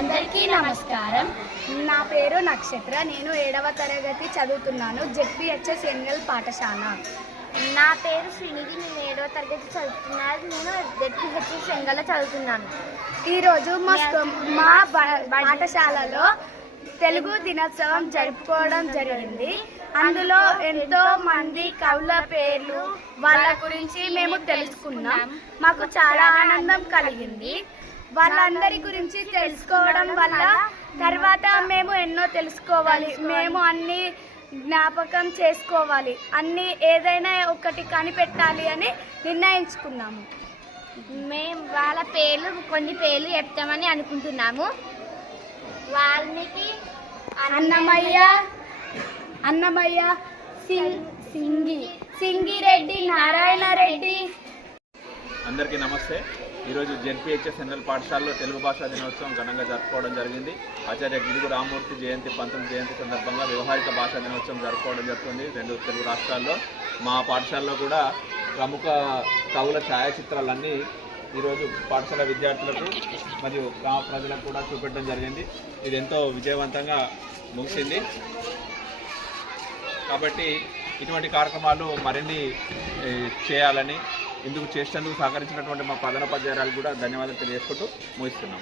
అందరికీ నమస్కారం. నా పేరు నక్షత్ర. నేను 7వ తరగతి చదువుతున్నాను, జెడ్పీహెచ్ఎస్ ఎంగల్ పాఠశాల. నా పేరు శ్రీనిధి. నేను 7వ తరగతి చదువుతున్నాను. నేను జెడ్పీహెచ్ఎస్ ఎంగల్ చదువుతున్నాను. ఈరోజు మా పాఠశాలలో తెలుగు దినోత్సవం జరుపుకోవడం జరిగింది. అందులో ఎంతో మంది కవుల పేర్లు, వాళ్ళ గురించి మేము తెలుసుకున్నాం. మాకు చాలా ఆనందం కలిగింది. వాళ్ళందరి గురించి తెలుసుకోవడం వల్ల తర్వాత మేము ఎన్నో తెలుసుకోవాలి, మేము అన్నీ జ్ఞాపకం చేసుకోవాలి, అన్నీ ఏదైనా ఒకటి కనిపెట్టాలి అని నిర్ణయించుకున్నాము. మేము వాళ్ళ పేర్లు కొన్ని పేర్లు చెప్తామని అనుకుంటున్నాము. వాల్మీకి, అన్నమయ్య, సింగిరెడ్డి, నారాయణ రెడ్డి. అందరికీ నమస్తే. ఈరోజు జెడ్పీహెచ్ఎస్ ఎంగల్ పాఠశాలలో తెలుగు భాషా దినోత్సవం ఘనంగా జరుపుకోవడం జరిగింది. ఆచార్య గిడుగు రామమూర్తి జయంతి 19వ జయంతి సందర్భంగా వ్యవహారిక భాషా దినోత్సవం జరుపుకోవడం జరుగుతుంది 2 తెలుగు రాష్ట్రాల్లో. మా పాఠశాలలో కూడా ప్రముఖ కవుల ఛాయాచిత్రాలన్నీ ఈరోజు పాఠశాల విద్యార్థులకు మరియు గ్రామ ప్రజలకు కూడా చూపెట్టడం జరిగింది. ఇది ఎంతో విజయవంతంగా ముగిసింది. కాబట్టి ఇటువంటి కార్యక్రమాలు మరిన్ని చేయాలని, ఇందుకు చేసేందుకు సహకరించినటువంటి మా ప్రధానోపాధ్యాయురాలు కూడా ధన్యవాదాలు తెలియజేసుకుంటూ ముగిస్తున్నాం.